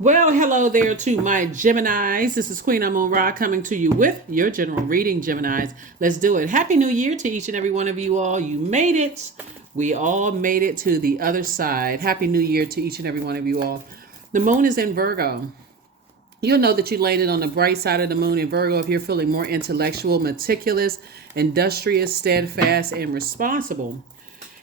Well, hello there to my Geminis. This is Queen Amun Ra coming to you with your general reading, Geminis. Let's do it. Happy New Year to each and every one of you all. You made it. We all made it to the other side. Happy New Year to each and every one of you all. The moon is in Virgo. You'll know that you landed on the bright side of the moon in Virgo if you're feeling more intellectual, meticulous, industrious, steadfast, and responsible.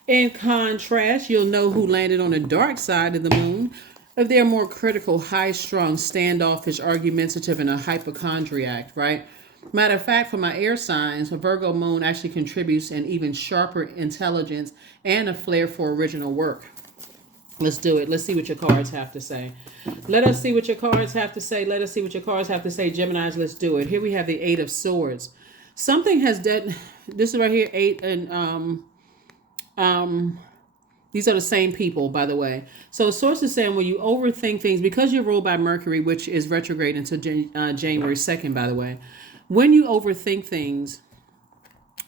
In contrast, you'll know who landed on the dark side of the moon if they're more critical, high-strung, standoffish, argumentative, and a hypochondriac, right? Matter of fact, for my air signs, a Virgo moon actually contributes an even sharper intelligence and a flair for original work. Let's do it. Let's see what your cards have to say. Let us see what your cards have to say. Let us see what your cards have to say. Geminis, let's do it. Here we have the Eight of Swords. Something has done. This is right here, eight and these are the same people, by the way. So the source is saying when you overthink things, because you're ruled by Mercury, which is retrograde until January 2nd, by the way. When you overthink things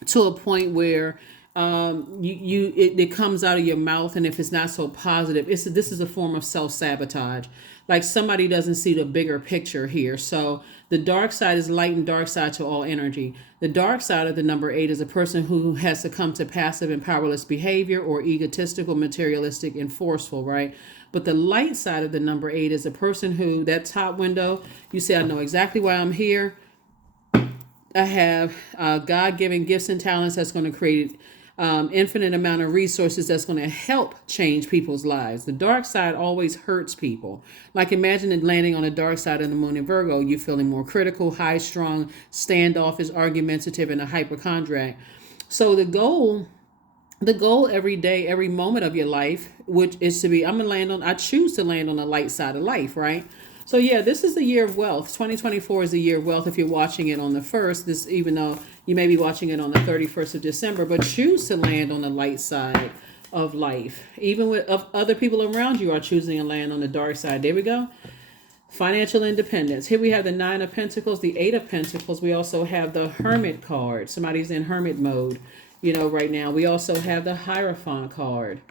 to a point where it comes out of your mouth, and if it's not so positive, this is a form of self-sabotage. Like somebody doesn't see the bigger picture here. So the dark side is light and dark side to all energy. The dark side of the number 8 is a person who has succumbed to passive and powerless behavior or egotistical, materialistic, and forceful, right? But the light side of the number 8 is a person who, that top window, you say, I know exactly why I'm here. I have God-given gifts and talents that's going to create infinite amount of resources that's going to help change people's lives. The dark side always hurts people. Like imagine it landing on the dark side of the moon in Virgo. You're feeling more critical, high-strung, standoffish, argumentative, and a hypochondriac. So the goal every day, every moment of your life, which is to be, I choose to land on the light side of life, right? So yeah, this is the year of wealth. 2024 is the year of wealth if you're watching it on the 1st, even though you may be watching it on the 31st of December, but choose to land on the light side of life. Even with other people around you are choosing to land on the dark side. There we go. Financial independence. Here we have the 9 of Pentacles, the 8 of Pentacles. We also have the Hermit card. Somebody's in hermit mode, right now. We also have the Hierophant card.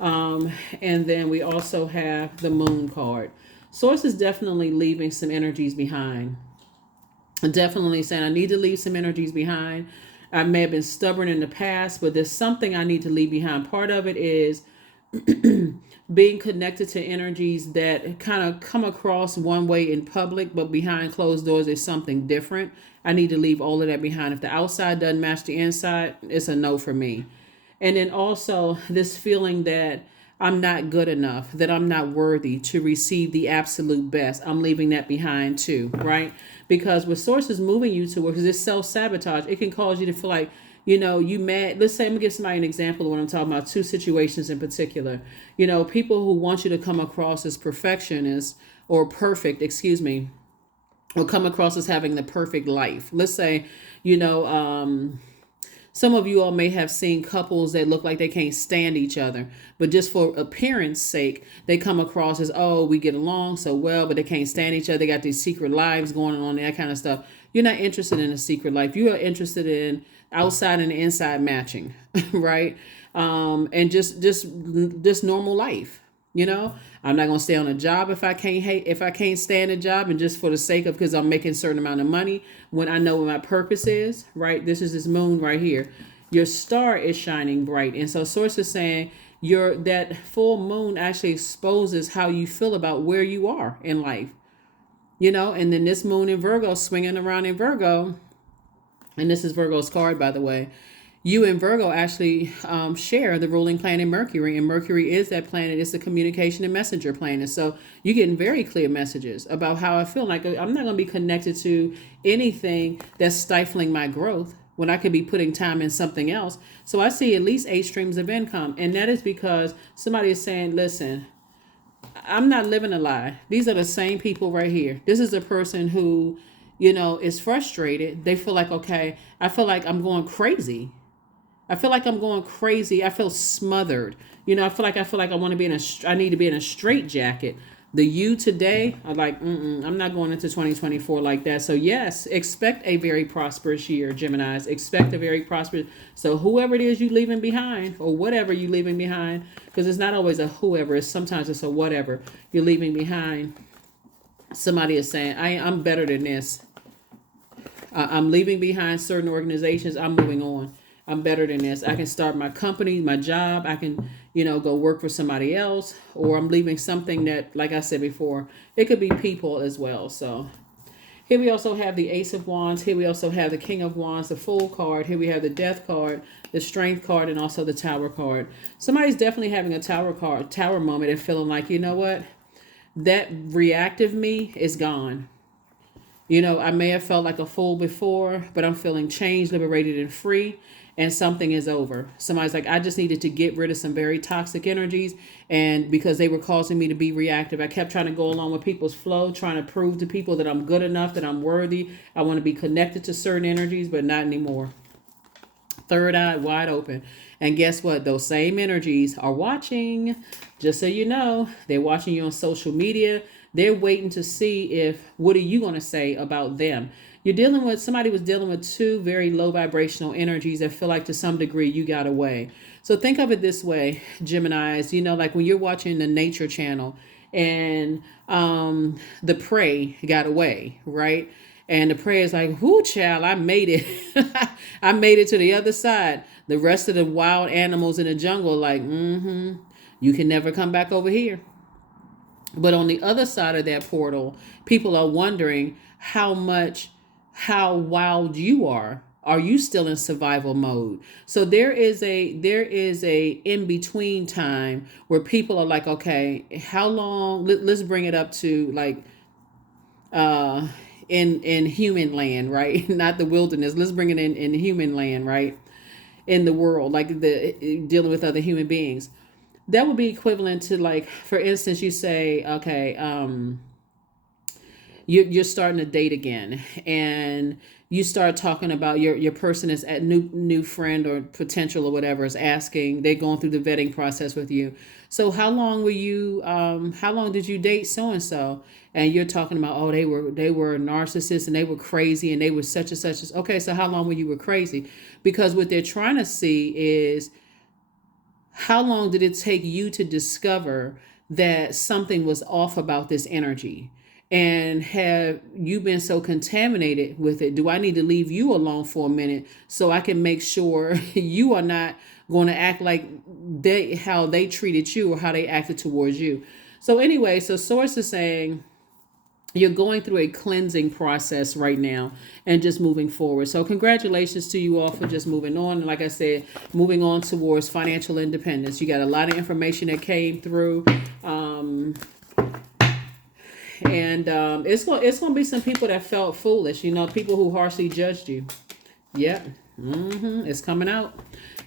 And then we also have the Moon card. Source is definitely leaving some energies behind. I'm definitely saying I need to leave some energies behind. I may have been stubborn in the past, but there's something I need to leave behind. Part of it is being connected to energies that kind of come across one way in public, but behind closed doors is something different. I need to leave all of that behind. If the outside doesn't match the inside, it's a no for me. And then also this feeling that I'm not good enough, that I'm not worthy to receive the absolute best. I'm leaving that behind too, right? Because with sources moving you to work, because it's self-sabotage, it can cause you to feel like, you mad. Let's say I'm going to give somebody an example of what I'm talking about, 2 situations in particular. People who want you to come across as perfectionist or perfect, or come across as having the perfect life. Let's say, some of you all may have seen couples that look like they can't stand each other, but just for appearance sake, they come across as, oh, we get along so well, but they can't stand each other. They got these secret lives going on, that kind of stuff. You're not interested in a secret life. You are interested in outside and inside matching, right? And just normal life. I'm not going to stay on a job if I can't stand a job, and just for the sake of, because I'm making a certain amount of money, when I know what my purpose is, right? This is this moon right here. Your star is shining bright. And so source is saying that full moon actually exposes how you feel about where you are in life, and then this moon in Virgo swinging around in Virgo, and this is Virgo's card, by the way. You and Virgo actually share the ruling planet Mercury, and Mercury is that planet. It's the communication and messenger planet. So you're getting very clear messages about how I feel. Like I'm not going to be connected to anything that's stifling my growth when I could be putting time in something else. So I see at least 8 streams of income, and that is because somebody is saying, listen, I'm not living a lie. These are the same people right here. This is a person who, is frustrated. They feel like, okay, I feel like I'm going crazy. I feel smothered. I feel like I want to be I need to be in a straitjacket. The you today are like, I'm not going into 2024 like that. So yes, expect a very prosperous year, Geminis. Expect a very prosperous. So whoever it is you leaving behind, or whatever you leaving behind, because it's not always a whoever. Sometimes it's a whatever you're leaving behind. Somebody is saying, I'm better than this. I'm leaving behind certain organizations. I'm moving on. I'm better than this. I can start my company, my job. I can, go work for somebody else, or I'm leaving something that, like I said before, it could be people as well. So here we also have the Ace of Wands. Here we also have the King of Wands, the Fool card. Here we have the Death card, the Strength card, and also the Tower card. Somebody's definitely having a Tower moment and feeling like, you know what? That reactive me is gone. I may have felt like a fool before, but I'm feeling changed, liberated, and free, and something is over. Somebody's like, I just needed to get rid of some very toxic energies, and because they were causing me to be reactive, I kept trying to go along with people's flow, trying to prove to people that I'm good enough, that I'm worthy. I want to be connected to certain energies, but not anymore. Third eye wide open. And guess what? Those same energies are watching. Just so you know, they're watching you on social media. They're waiting to see what are you going to say about them. Somebody was dealing with two very low vibrational energies that feel like to some degree you got away. So think of it this way, Geminis, like when you're watching the Nature Channel and the prey got away, right? And the prey is like, whoo, child, I made it. I made it to the other side. The rest of the wild animals in the jungle are like, you can never come back over here. But on the other side of that portal, people are wondering how wild you are. Are you still in survival mode? So there is a in between time where people are like, okay, how long? Let's bring it up to like in human land, right? Not the wilderness. Let's bring it in human land, right? In the world, like dealing with other human beings. That would be equivalent to, like, for instance, you say, okay, you're starting to date again, and you start talking about your person is at new friend or potential or whatever is asking, they're going through the vetting process with you. So how long did you date so and so? And you're talking about, oh, they were narcissists and they were crazy and they were such and such. Okay, so how long were you crazy? Because what they're trying to see is, how long did it take you to discover that something was off about this energy? And have you been so contaminated with it? Do I need to leave you alone for a minute so I can make sure you are not going to act like how they treated you or how they acted towards you? So anyway, so Source is saying you're going through a cleansing process right now and just moving forward. So congratulations to you all for just moving on. And like I said, moving on towards financial independence. You got a lot of information that came through. It's going to be some people that felt foolish, people who harshly judged you. Yep. It's coming out.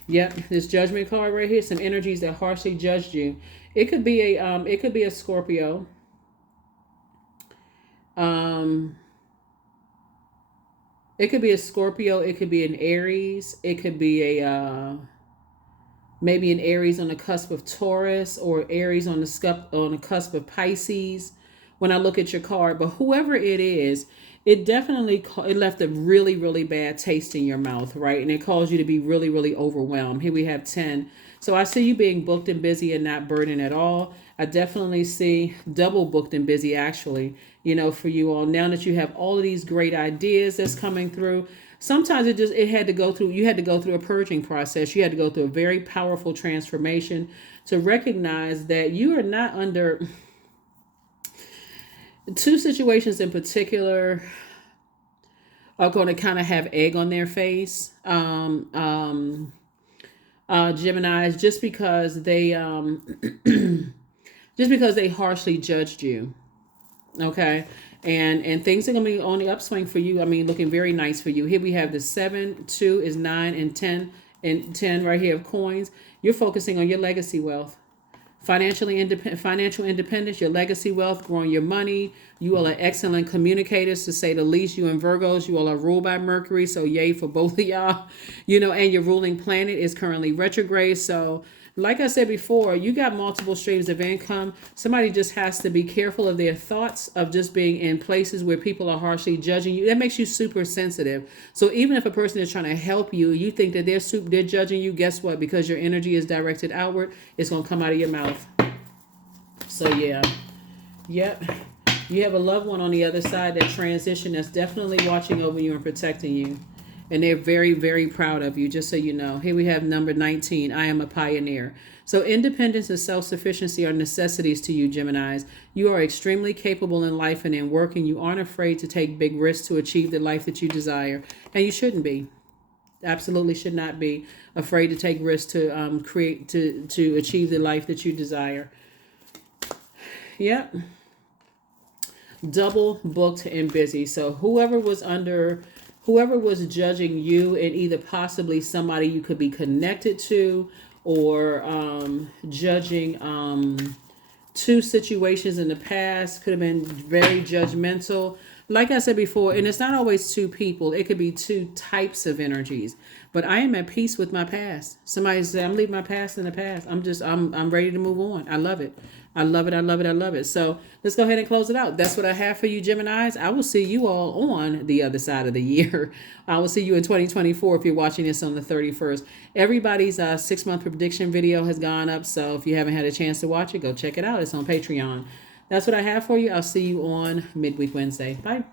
Yep. This Judgment card right here, some energies that harshly judged you. It could be a Scorpio. It could be a Scorpio. It could be an Aries. It could be a maybe an Aries on the cusp of Taurus, or Aries on the cusp of Pisces. When I look at your card, but whoever it is, it definitely it left a really, really bad taste in your mouth, right? And it caused you to be really, really overwhelmed. Here we have 10. So I see you being booked and busy and not burdened at all. I definitely see double booked and busy, actually, for you all. Now that you have all of these great ideas that's coming through, sometimes you had to go through a purging process. You had to go through a very powerful transformation to recognize that you are not under. Two situations in particular are going to kind of have egg on their face. Geminis, just because they harshly judged you. Okay. And things are going to be on the upswing for you. I mean, looking very nice for you. Here we have the 7, 2 is 9, and 10 right here of coins. You're focusing on your legacy wealth. Financial independence, your legacy wealth, growing your money. You all are excellent communicators, to say the least. You and Virgos, you all are ruled by Mercury, so yay for both of y'all. And your ruling planet is currently retrograde. So like I said before, you got multiple streams of income. Somebody just has to be careful of their thoughts of just being in places where people are harshly judging you. That makes you super sensitive. So even if a person is trying to help you, you think that they're judging you, guess what? Because your energy is directed outward, it's going to come out of your mouth. So yeah. Yep. You have a loved one on the other side that transition that's definitely watching over you and protecting you. And they're very, very proud of you, just so you know. Here we have number 19. I am a pioneer. So independence and self-sufficiency are necessities to you, Geminis. You are extremely capable in life and in work, and you aren't afraid to take big risks to achieve the life that you desire. And you shouldn't be. Absolutely should not be afraid to take risks to create to achieve the life that you desire. Yep. Double booked and busy. So whoever was judging you, and either possibly somebody you could be connected to, or judging two situations in the past, could have been very judgmental. Like I said before, and it's not always two people, it could be two types of energies. But I am at peace with my past. Somebody said, I'm leaving my past in the past. I'm ready to move on. I love it. I love it. I love it. I love it. So let's go ahead and close it out. That's what I have for you, Geminis. I will see you all on the other side of the year. I will see you in 2024 if you're watching this on the 31st. Everybody's 6-month prediction video has gone up. So if you haven't had a chance to watch it, go check it out. It's on Patreon. That's what I have for you. I'll see you on Midweek Wednesday. Bye.